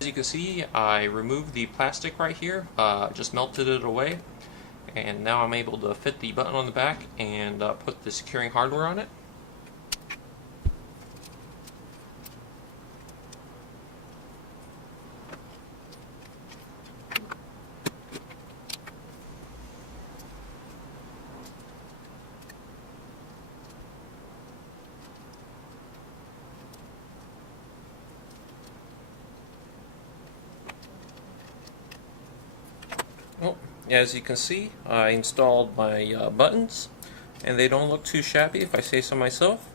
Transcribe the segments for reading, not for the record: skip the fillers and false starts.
As you can see, I removed the plastic right here, just melted it away, and now I'm able to fit the button on the back and put the securing hardware on it. Well, as you can see, I installed my buttons, and they don't look too shabby if I say so myself.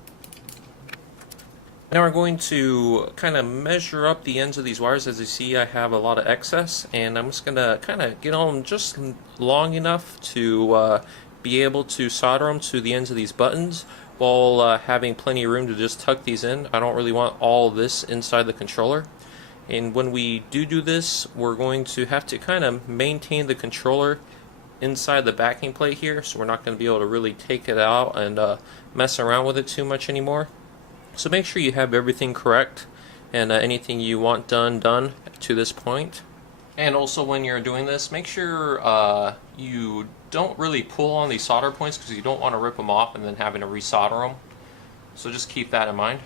Now we're going to kind of measure up the ends of these wires. As you see, I have a lot of excess, and I'm just going to kind of get on just long enough to be able to solder them to the ends of these buttons while having plenty of room to just tuck these in. I don't really want all of this inside the controller. And when we do this, we're going to have to kind of maintain the controller inside the backing plate here, so we're not going to be able to really take it out and mess around with it too much anymore. So make sure you have everything correct and anything you want done to this point. And also when you're doing this, make sure you don't really pull on these solder points because you don't want to rip them off and then having to resolder them. So just keep that in mind.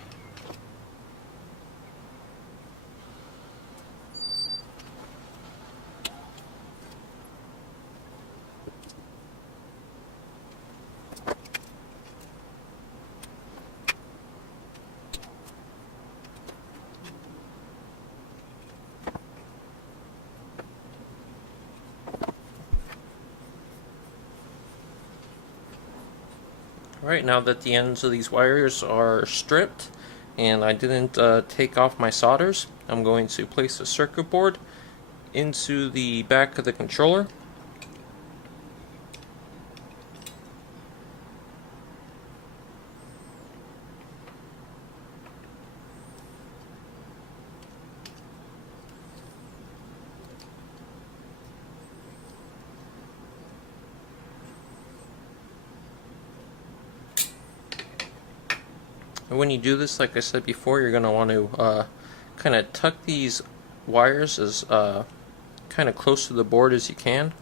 Alright, now that the ends of these wires are stripped and I didn't take off my solders, I'm going to place the circuit board into the back of the controller. And when you do this, like I said before, you're going to want to kind of tuck these wires as kind of close to the board as you can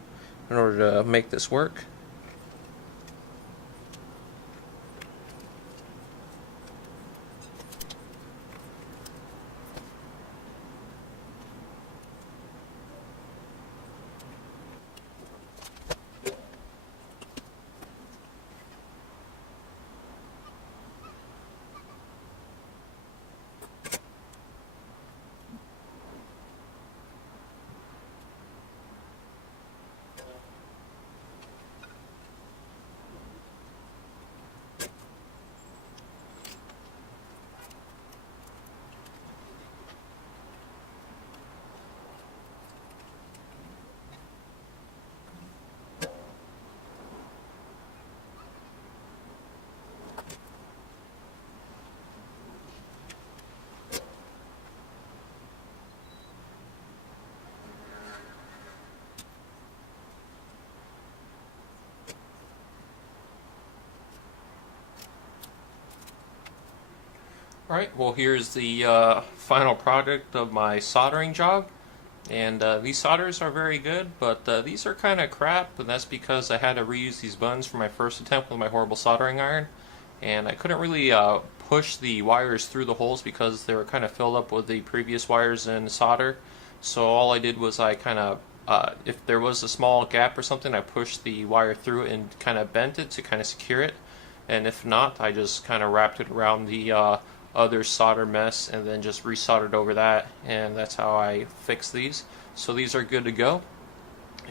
in order to make this work. Alright, well here's the final product of my soldering job. And these solders are very good, but these are kind of crap, and that's because I had to reuse these buttons for my first attempt with my horrible soldering iron. And I couldn't really push the wires through the holes because they were kind of filled up with the previous wires and solder. So all I did was I kind of, if there was a small gap or something, I pushed the wire through it and kind of bent it to kind of secure it. And if not, I just kind of wrapped it around the other solder mess and then just resoldered over that, and that's how I fix these. So these are good to go,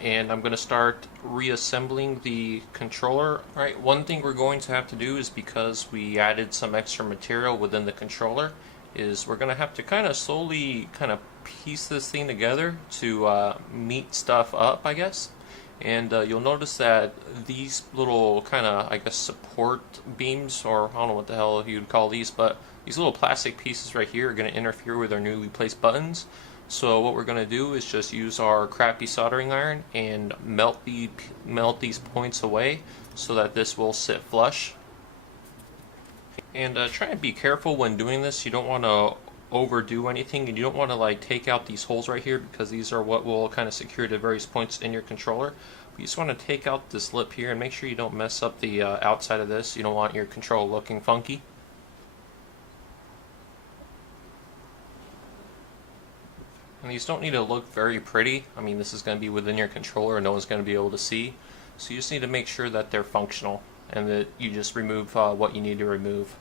and I'm going to start reassembling the controller. Alright, one thing we're going to have to do is, because we added some extra material within the controller, is we're going to have to kind of slowly kind of piece this thing together to meet stuff up, I guess. And you'll notice that these little kind of, I guess, support beams, or I don't know what the hell you'd call these, but these little plastic pieces right here are going to interfere with our newly placed buttons. So what we're going to do is just use our crappy soldering iron and melt these points away so that this will sit flush. And try and be careful when doing this. You don't want to overdo anything, and you don't want to like take out these holes right here, because these are what will kind of secure the various points in your controller. But you just want to take out this lip here and make sure you don't mess up the outside of this. You don't want your controller looking funky. And these don't need to look very pretty. I mean, this is going to be within your controller and no one's going to be able to see. So you just need to make sure that they're functional and that you just remove what you need to remove.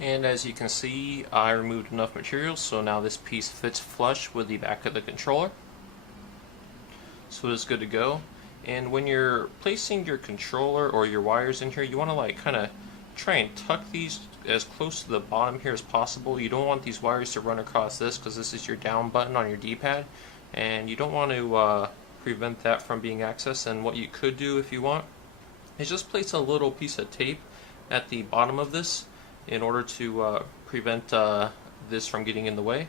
And as you can see, I removed enough material, so now this piece fits flush with the back of the controller. So it's good to go. And when you're placing your controller or your wires in here, you want to like kind of try and tuck these as close to the bottom here as possible. You don't want these wires to run across this, because this is your down button on your D-pad, and you don't want to prevent that from being accessed. And what you could do if you want is just place a little piece of tape at the bottom of this in order to prevent this from getting in the way.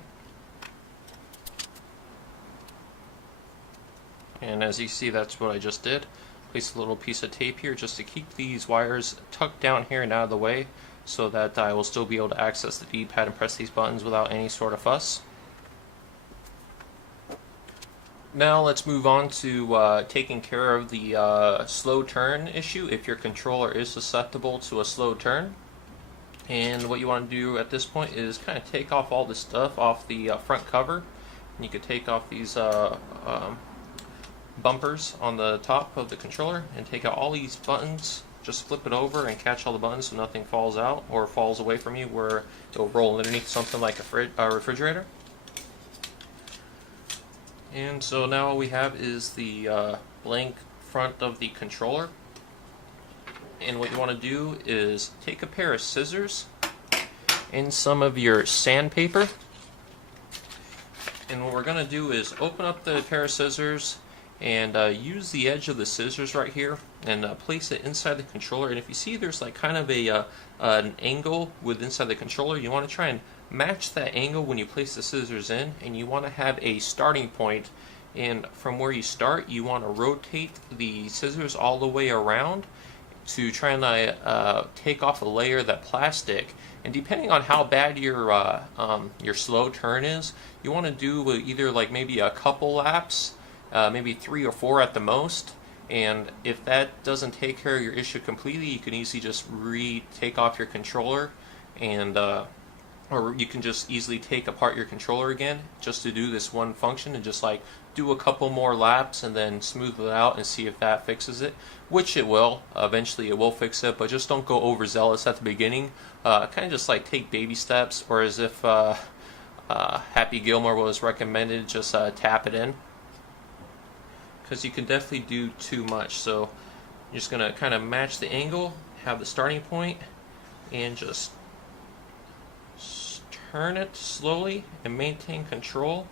And as you see, that's what I just did. Place a little piece of tape here just to keep these wires tucked down here and out of the way, so that I will still be able to access the D-pad and press these buttons without any sort of fuss. Now let's move on to taking care of the slow turn issue, if your controller is susceptible to a slow turn. And what you want to do at this point is kind of take off all this stuff off the front cover. And you could take off these bumpers on the top of the controller and take out all these buttons. Just flip it over and catch all the buttons so nothing falls out or falls away from you where it'll roll underneath something like a refrigerator. And so now all we have is the blank front of the controller. And what you want to do is take a pair of scissors and some of your sandpaper. And what we're going to do is open up the pair of scissors and use the edge of the scissors right here and place it inside the controller. And if you see there's like kind of an angle with inside the controller, you want to try and match that angle when you place the scissors in, and you want to have a starting point. And from where you start, you want to rotate the scissors all the way around to try and take off a layer of that plastic. And depending on how bad your slow turn is, you want to do either like maybe a couple laps, maybe 3 or 4 at the most. And if that doesn't take care of your issue completely, you can easily just take off your controller, and or you can just easily take apart your controller again just to do this one function, and just like do a couple more laps and then smooth it out and see if that fixes it, which it will. Eventually it will fix it, but just don't go overzealous at the beginning. Kind of just like take baby steps, or as if Happy Gilmore was recommended, just tap it in, because you can definitely do too much. So you're just going to kind of match the angle, have the starting point, and just turn it slowly and maintain control.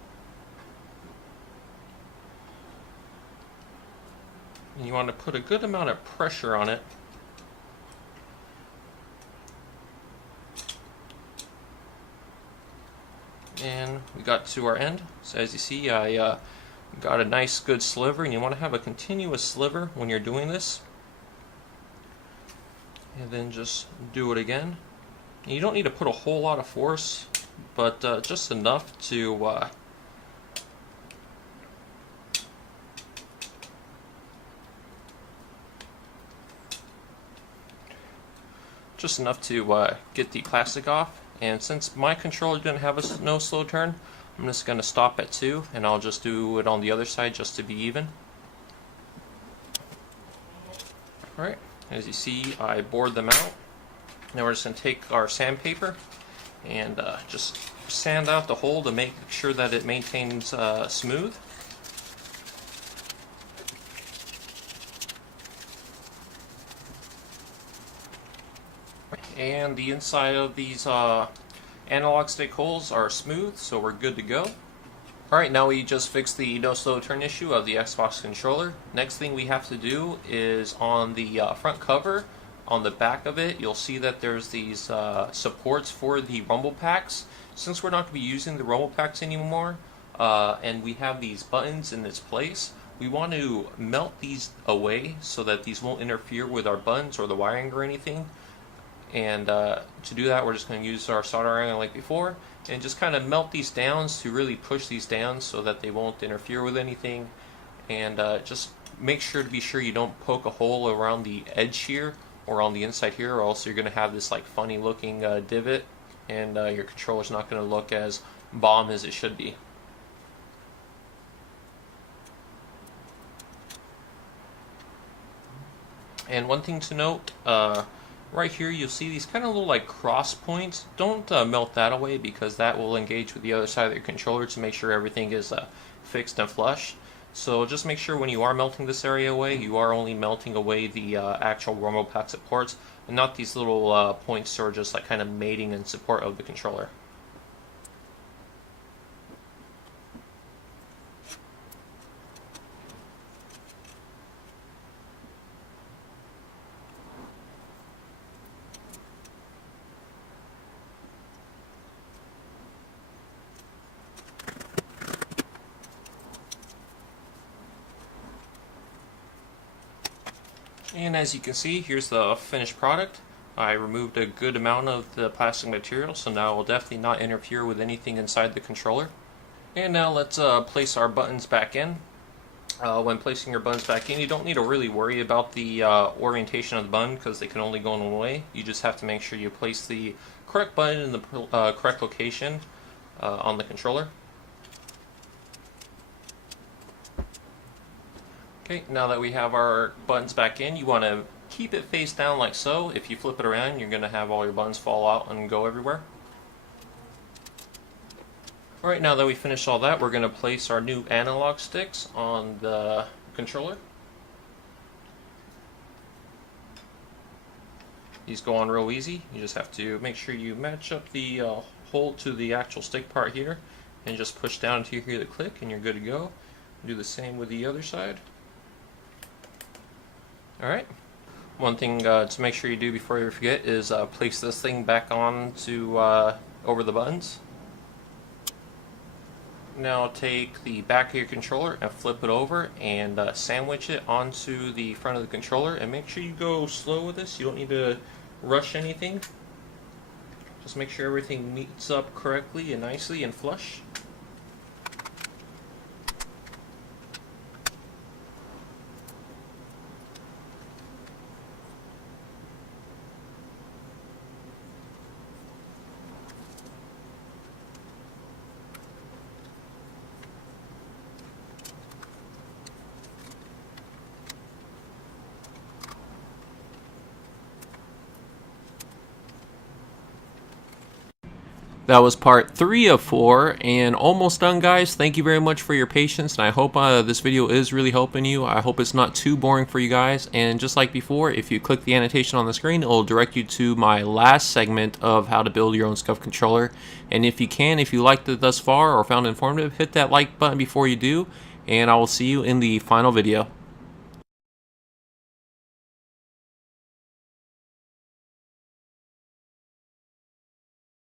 And you want to put a good amount of pressure on it. And we got to our end. So as you see, I got a nice good sliver, and you want to have a continuous sliver when you're doing this. And then just do it again. And you don't need to put a whole lot of force, but just enough to get the plastic off. And since my controller didn't have no slow turn, I'm just going to stop at 2, and I'll just do it on the other side just to be even. Alright, as you see, I bored them out. Now we're just going to take our sandpaper and just sand out the hole to make sure that it maintains smooth. And the inside of these analog stick holes are smooth, so we're good to go. Alright, now we just fixed the no slow turn issue of the Xbox controller. Next thing we have to do is on the front cover, on the back of it, you'll see that there's these supports for the rumble packs. Since we're not going to be using the rumble packs anymore, and we have these buttons in its place, we want to melt these away so that these won't interfere with our buttons or the wiring or anything. And to do that, we're just going to use our soldering iron like before and just kind of melt these down to really push these down so that they won't interfere with anything. And just make sure you don't poke a hole around the edge here or on the inside here, or else you're going to have this like funny looking divot, and your controller's not going to look as bomb as it should be. And one thing to note, right here you'll see these kind of little like cross points. Don't melt that away, because that will engage with the other side of your controller to make sure everything is fixed and flush. So just make sure when you are melting this area away, you are only melting away the actual Romo pack supports, and not these little points that are just like kind of mating in support of the controller. And as you can see, here's the finished product. I removed a good amount of the plastic material, so now it will definitely not interfere with anything inside the controller. And now let's place our buttons back in. When placing your buttons back in, you don't need to really worry about the orientation of the button, because they can only go in one way. You just have to make sure you place the correct button in the correct location on the controller. Okay, now that we have our buttons back in, you want to keep it face down like so. If you flip it around, you're going to have all your buttons fall out and go everywhere. Alright, now that we finished all that, we're going to place our new analog sticks on the controller. These go on real easy. You just have to make sure you match up the hole to the actual stick part here, and just push down until you hear the click, and you're good to go. Do the same with the other side. Alright, one thing to make sure you do before you forget is place this thing back on to over the buttons. Now take the back of your controller and flip it over and sandwich it onto the front of the controller, and make sure you go slow with this. You don't need to rush anything. Just make sure everything meets up correctly and nicely and flush. That was part 3 of 4, and almost done, guys. Thank you very much for your patience, and I hope this video is really helping you. I hope it's not too boring for you guys, and just like before, if you click the annotation on the screen, it will direct you to my last segment of how to build your own Scuf controller. And if you liked it thus far or found it informative, hit that like button before you do, and I will see you in the final video.